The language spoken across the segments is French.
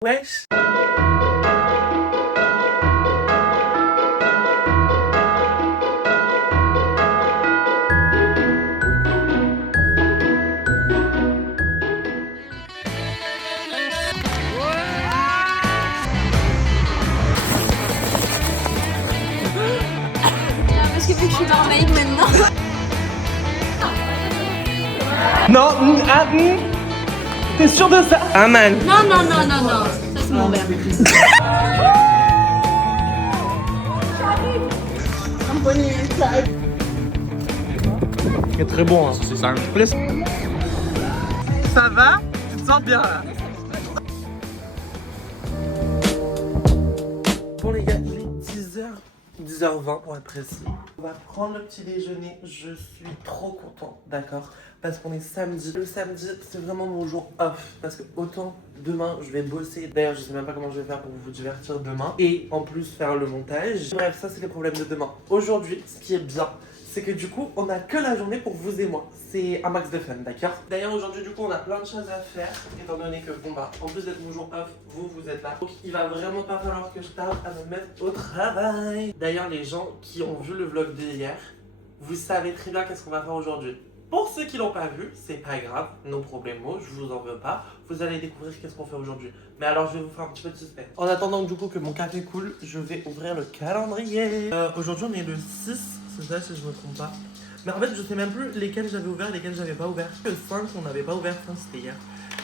Wesh. Parce que vu que je suis mermaid maintenant. Non, t'es sûr de ça? Ah man. Non, non, non, non, non. Ça c'est mon verre. C'est très bon, hein. C'est ça. Ça va? Tu te sens bien là? Bon les gars, il est 10h20 pour être précis. On va prendre le petit déjeuner. Je suis trop content, d'accord? Parce qu'on est samedi. Le samedi, c'est vraiment mon jour off. Parce que autant demain, je vais bosser. D'ailleurs, je sais même pas comment je vais faire pour vous divertir demain. Et en plus, faire le montage. Bref, ça, c'est les problèmes de demain. Aujourd'hui, ce qui est bien, c'est que du coup, on a que la journée pour vous et moi. C'est un max de fun, d'accord? D'ailleurs, aujourd'hui, du coup, on a plein de choses à faire. Étant donné que, bon bah, en plus d'être mon jour off, vous êtes là. Donc, il va vraiment pas falloir que je tarde à me mettre au travail. D'ailleurs, les gens qui ont vu le vlog de hier, vous savez très bien qu'est-ce qu'on va faire aujourd'hui. Pour ceux qui l'ont pas vu, c'est pas grave, no problemo, je vous en veux pas. Vous allez découvrir qu'est-ce qu'on fait aujourd'hui. Mais alors, je vais vous faire un petit peu de suspense. En attendant, du coup, que mon café coule, je vais ouvrir le calendrier. Aujourd'hui, on est le 6, c'est ça si je me trompe pas. Mais en fait, je sais même plus lesquels j'avais ouvert et lesquels j'avais pas ouvert. Que 5, on n'avait pas ouvert, c'était hier.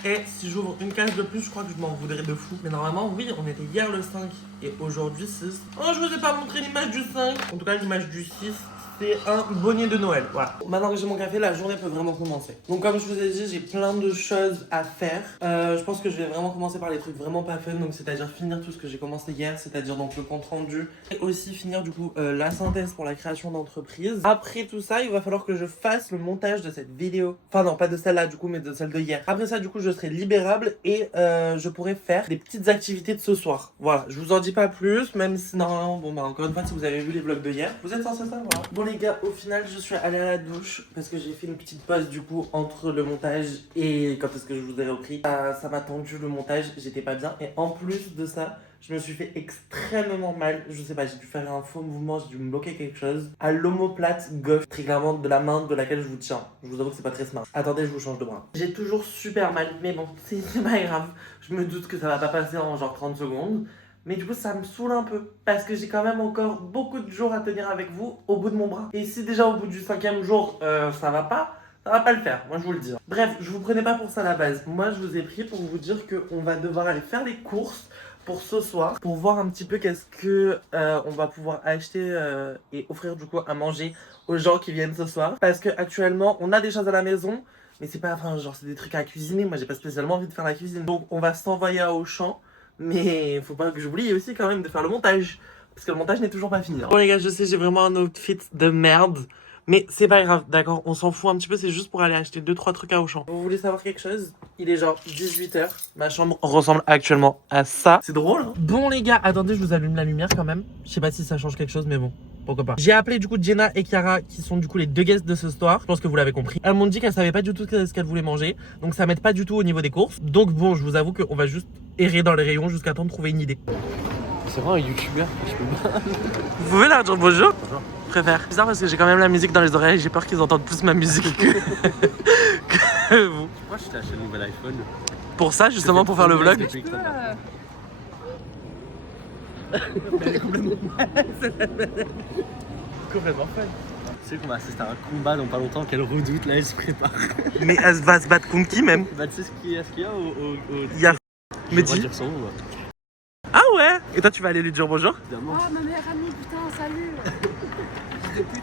Et si j'ouvre une case de plus, je crois que je m'en voudrais de fou. Mais normalement, oui, on était hier le 5 et aujourd'hui 6. Oh, je vous ai pas montré l'image du 5. En tout cas, l'image du 6. C'est un bonnet de Noël, voilà. Maintenant que j'ai mon café, la journée peut vraiment commencer. Donc comme je vous ai dit, j'ai plein de choses à faire. Je pense que je vais vraiment commencer par les trucs vraiment pas fun. Donc c'est-à-dire finir tout ce que j'ai commencé hier, c'est-à-dire donc le compte rendu. Et aussi finir du coup la synthèse pour la création d'entreprise. Après tout ça, il va falloir que je fasse le montage de cette vidéo. Enfin non, pas de celle-là du coup, mais de celle de hier. Après ça, du coup, je serai libérable et je pourrai faire des petites activités de ce soir. Voilà, je vous en dis pas plus, même si normalement, bon bah encore une fois, si vous avez vu les vlogs de hier, vous êtes censé savoir. Bon les gars, au final, je suis allé à la douche parce que j'ai fait une petite pause du coup entre le montage et quand est-ce que je vous ai repris. Ça m'a tendu le montage, j'étais pas bien et en plus de ça, je me suis fait extrêmement mal. Je sais pas, j'ai dû faire un faux mouvement, j'ai dû me bloquer quelque chose. À l'omoplate gauche, très clairement de la main de laquelle je vous tiens. Je vous avoue que c'est pas très smart. Attendez, je vous change de bras. J'ai toujours super mal, mais bon, c'est pas grave. Je me doute que ça va pas passer en genre 30 secondes. Mais du coup, ça me saoule un peu. Parce que j'ai quand même encore beaucoup de jours à tenir avec vous au bout de mon bras. Et si déjà au bout du 5e jour, ça va pas le faire. Moi, je vous le dis. Bref, je vous prenais pas pour ça à la base. Moi, je vous ai pris pour vous dire qu'on va devoir aller faire les courses pour ce soir. Pour voir un petit peu qu'est-ce que on va pouvoir acheter et offrir du coup à manger aux gens qui viennent ce soir. Parce que actuellement, on a des choses à la maison. Mais c'est pas, enfin, genre, c'est des trucs à cuisiner. Moi, j'ai pas spécialement envie de faire la cuisine. Donc, on va s'envoyer à Auchan. Mais faut pas que j'oublie aussi quand même de faire le montage. Parce que le montage n'est toujours pas fini. Bon les gars, je sais, j'ai vraiment un outfit de merde. Mais c'est pas grave, d'accord, on s'en fout un petit peu, c'est juste pour aller acheter 2-3 trucs à Auchan. Vous voulez savoir quelque chose? Il est genre 18h. Ma chambre ressemble actuellement à ça. C'est drôle, hein? Bon les gars, attendez, je vous allume la lumière quand même. Je sais pas si ça change quelque chose, mais bon. Pourquoi pas. J'ai appelé du coup Jenna et Chiara qui sont du coup les deux guests de ce soir. Je pense que vous l'avez compris. Elles m'ont dit qu'elles savaient pas du tout ce qu'elles voulaient manger. Donc ça m'aide pas du tout au niveau des courses. Donc bon, je vous avoue qu'on va juste errer dans les rayons jusqu'à temps de trouver une idée. C'est vraiment un youtubeur, je peux pas. Vous pouvez leur dire bonjour? Bonjour. Je préfère. Bizarre parce que j'ai quand même la musique dans les oreilles. J'ai peur qu'ils entendent plus ma musique que vous. Moi je t'ai acheté le nouvel iPhone. Pour ça, justement, pour faire le vlog. Elle est complètement complètement fun. Tu sais qu'on va assister à un combat dans pas longtemps, qu'elle redoute, là elle se prépare. Mais elle va se battre contre qui même? Bah tu sais ce qu'il y a au... Il y a... Je Me vais pas dis. dire son nom, moi. Ah ouais? Et toi tu vas aller lui dire bonjour? Évidemment. Oh, ma meilleure amie, putain, salut.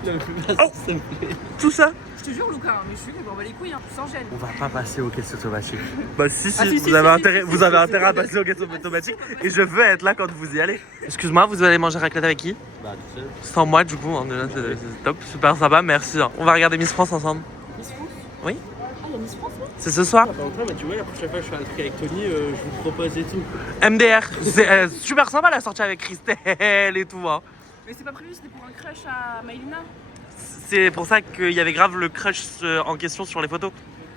Non, mais pas, s'il te plaît. Tout ça? Je te jure, Lucas, mais je suis on va les couilles, hein, sans gêne. On va pas passer aux caisses automatiques. Bah si, Ah, si, vous si, avez si, intérêt, si, vous si, avez si, intérêt à passer au gâteau automatique et je veux être là quand vous y allez. Excuse-moi, vous allez manger raclette avec qui? Bah tout seul. Sans moi du coup, hein, déjà c'est top, super sympa, merci. Hein. On va regarder Miss France ensemble. Miss France? Oui? Ah, il y a Miss France, là? C'est ce soir? Pas longtemps, mais tu vois, la prochaine fois que je fais un truc avec Tony, je vous propose et tout. MDR, c'est super sympa la sortie avec Christelle et tout. Hein. Mais c'est pas prévu, c'était pour un crush à Maïlina. C'est pour ça qu'il y avait grave le crush en question sur les photos.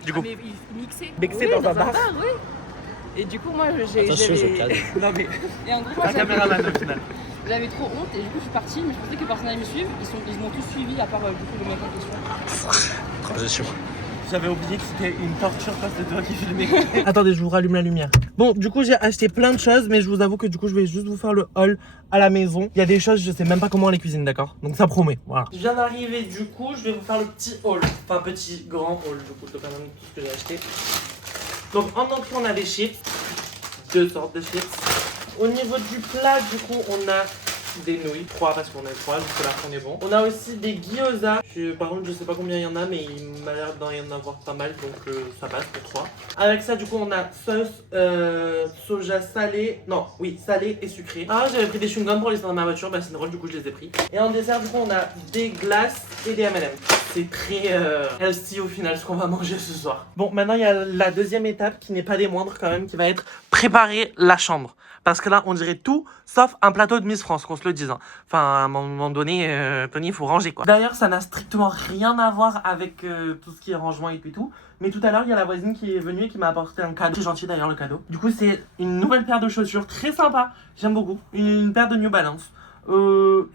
Du coup. Ah, mais il mixait. Mixé oui, dans un bar. oui. Et du coup, moi, Attention, je cadre. Non mais, Et en gros, moi, la caméraman au final. j'avais trop honte et du coup, je suis partie, mais je pensais que personne allait me suivre. Ils m'ont tous suivi à part du coup le mec en question. Transition. J'avais oublié que c'était une torture quand c'était toi qui filmais. Attendez, je vous rallume la lumière. Bon, du coup, j'ai acheté plein de choses, mais je vous avoue que du coup, je vais juste vous faire le haul à la maison. Il y a des choses, je sais même pas comment on les cuisine, d'accord? Donc ça promet, voilà. Je viens d'arriver, du coup, je vais vous faire le petit haul. Enfin, petit, grand haul, du coup, de quand même tout ce que j'ai acheté. Donc, en entrée, on a des chips. 2 sortes de chips. Au niveau du plat, du coup, on a des nouilles, 3 parce qu'on a 3, jusque là on est bon. On a aussi des gyoza. Par contre, je sais pas combien il y en a, mais il m'a l'air d'en y en avoir pas mal, donc ça passe pour 3. Avec ça, du coup, on a sauce soja salée. Non, oui, salée et sucrée. Ah, j'avais pris des chewing-gums pour les dans ma voiture, bah c'est drôle, du coup, je les ai pris. Et en dessert, du coup, on a des glaces et des M&M. C'est très healthy au final ce qu'on va manger ce soir. Bon, maintenant, il y a la deuxième étape qui n'est pas des moindres quand même, qui va être préparer la chambre. Parce que là, on dirait tout sauf un plateau de Miss France, qu'on se le dise. Hein. Enfin, à un moment donné, Tony, il faut ranger quoi. D'ailleurs, ça n'a strictement rien à voir avec tout ce qui est rangement et tout. Mais tout à l'heure, il y a la voisine qui est venue et qui m'a apporté un cadeau. C'est gentil d'ailleurs le cadeau. Du coup, c'est une nouvelle paire de chaussures très sympa. J'aime beaucoup. Une paire de New Balance.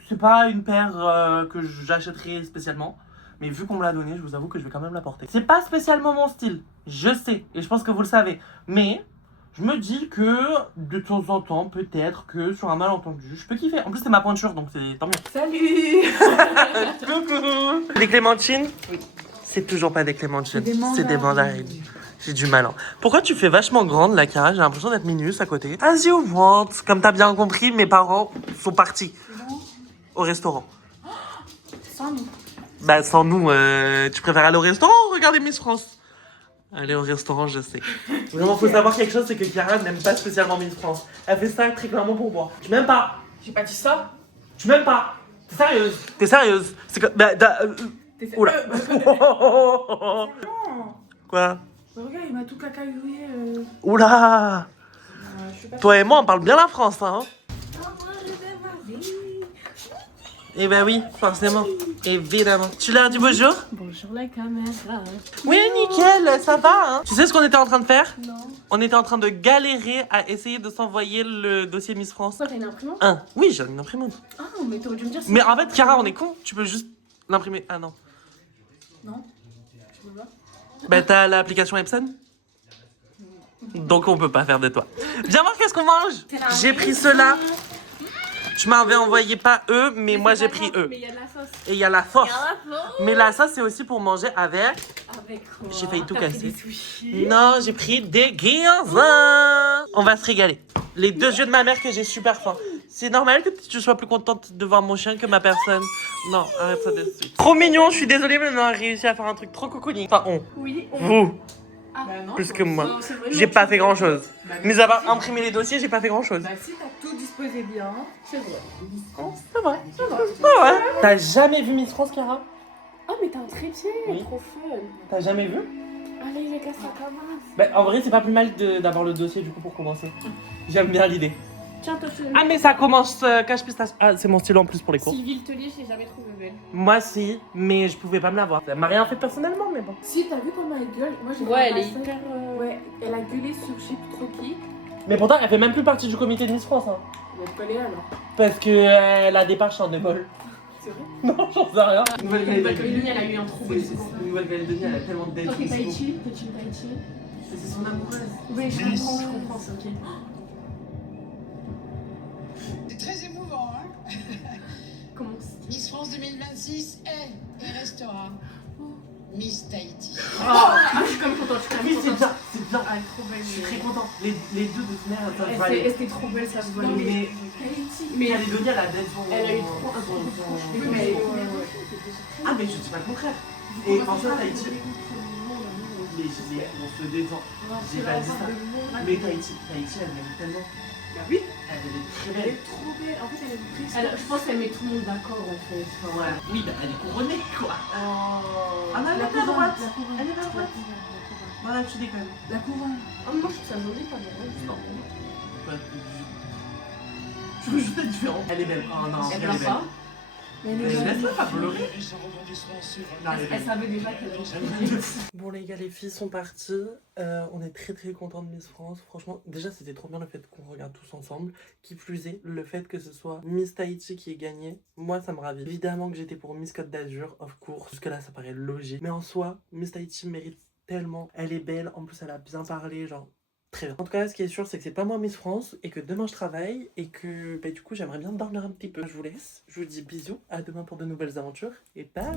C'est pas une paire que j'achèterai spécialement. Mais vu qu'on me l'a donné, je vous avoue que je vais quand même la porter. C'est pas spécialement mon style. Je sais. Et je pense que vous le savez. Mais je me dis que de temps en temps, peut-être que sur un malentendu, je peux kiffer. En plus, c'est ma pointure, donc c'est tant mieux. Salut. Coucou. Des clémentines? Oui. C'est toujours pas des clémentines, C'est des mandarines. J'ai du mal. Hein. Pourquoi tu fais vachement grande, la Cara? J'ai l'impression d'être Minus à côté. As you want. Comme t'as bien compris, mes parents sont partis au restaurant. Sans nous. Bah, sans nous, tu préfères aller au restaurant ou regarder Miss France? Aller au restaurant, je sais. Vraiment, faut savoir quelque chose, c'est que Chiara n'aime pas spécialement Miss France. Elle fait ça très clairement pour moi. Tu m'aimes pas? J'ai pas dit ça. Tu m'aimes pas? T'es sérieuse? T'es sérieuse? C'est que... Bah, oula. Non. Quoi? Regarde, il m'a tout cacahué. Oula. Toi et moi, on parle bien la France, hein? Eh ben oui, forcément. Évidemment. Tu leur dis bonjour? Bonjour la caméra. Oui, nickel, ça va, hein? Tu sais ce qu'on était en train de faire? Non. On était en train de galérer à essayer de s'envoyer le dossier Miss France. Toi, t'as une imprimante? Oui, j'ai une imprimante. Ah, mais t'aurais dû me dire si. Mais en fait, Chiara, on est con. Tu peux juste l'imprimer. Ah non. Non. Tu peux pas? Bah, t'as l'application Epson? Donc, on peut pas faire de toi. Viens voir qu'est-ce qu'on mange. J'ai pris ceux-là. Tu m'avais envoyé pas eux, mais moi j'ai pris eux. Mais il y a de la sauce. Et il y a la sauce. La sauce. Mais la sauce, c'est aussi pour manger avec. Avec quoi? J'ai failli tout T'as pris casser. des sushis. Non, j'ai pris des gyoza. On va se régaler. Les 2 yeux de ma mère que j'ai super faim. C'est normal que tu sois plus contente de voir mon chien que ma personne. Non, arrête ça de suite. Trop mignon, je suis désolée, mais on a réussi à faire un truc trop cocooning. Enfin, Oui. vous, Ah, bah non, plus que moi. non, c'est vrai, J'ai non, pas tu- fait grand chose. Bah, Mais à part imprimer les dossiers, j'ai pas fait grand chose. Bah, si t'as tout disposé bien, c'est vrai. Ça va. Ça va. Ah ouais. T'as jamais vu Miss France, Chiara? Oh, mais t'as un trépied, Oui. trop fun. T'as jamais vu? Allez, il est cassé à cabane. Bah, en vrai, c'est pas plus mal d'avoir le dossier du coup pour commencer. J'aime bien l'idée. Tiens, toi, tu Ah, mais ça commence cache pistache. Ah, c'est mon stylo en plus pour les cours. Sylvie Le Tellier, je l'ai jamais trouvé belle. Moi, si, mais je pouvais pas me l'avoir. Elle m'a rien fait personnellement, mais bon. Si, t'as vu comment elle gueule? Moi, j'ai Ouais, elle est hyper. Ouais, elle a gueulé sur je sais plus trop qui. Mais pourtant, elle fait même plus partie du comité de Miss France. Hein. Elle va te coller alors. Parce que elle a des parches en bol. C'est vrai? Non, j'en sais rien. Nouvelle-Calédonie, elle a eu un trou. Nouvelle-Calédonie, elle a tellement de Ok, Tahiti, petit Tahiti. C'est son amoureuse. Oui, je comprends, c'est ok. C'est très émouvant, hein? Comment c'est? Miss France 2026 est et restera Miss Tahiti. Ah, je suis comme contente, je suis Oui, comme c'est contente. bien, c'est bien. Ah, elle est trop belle. Je suis très content. Les 2 de ce mère, ça se Elle valait. était trop belle, ça se voit. Non, mais Tahiti. mais Calédonie, elle a d'être son. Elle a eu trop un son- peu de son- couche. Oui, son- mais elle est son- Ah, mais je dis pas le contraire. Et en fait, Tahiti. Mais je dis, on se détend. J'ai pas dit ça. Mais Tahiti, elle m'aime tellement. Bah oui, Elle est très elle belle. est trop belle. En fait, elle est prise. Je pense qu'elle met tout le monde d'accord en fait. Ouais. Oui, bah elle est couronnée quoi. Oh. Ah non, elle est La pas à couronne, droite. la couronne. Elle est pas à droite. La couronne. Non, là tu déconnes. La couronne. Oh, moi je trouve ça joli, pas drôle. Tu veux juste être différente. Elle est belle. Oh non, Elle est pleure belle. pas. Mais Laisse-la pas pleurer. elle savait déjà qu'elle allait. Bon les gars, les filles sont parties. On est très contents de Miss France. Franchement, déjà c'était trop bien le fait qu'on regarde tous ensemble. Qui plus est, le fait que ce soit Miss Tahiti qui ait gagné, moi ça me ravit. Évidemment que j'étais pour Miss Côte d'Azur, of course. Jusque là ça paraît logique. Mais en soi, Miss Tahiti mérite tellement. Elle est belle, en plus elle a bien parlé, genre... Très bien. En tout cas, ce qui est sûr, c'est que c'est pas moi Miss France et que demain je travaille et que bah, du coup j'aimerais bien dormir un petit peu. Je vous laisse, je vous dis bisous, à demain pour de nouvelles aventures et bye.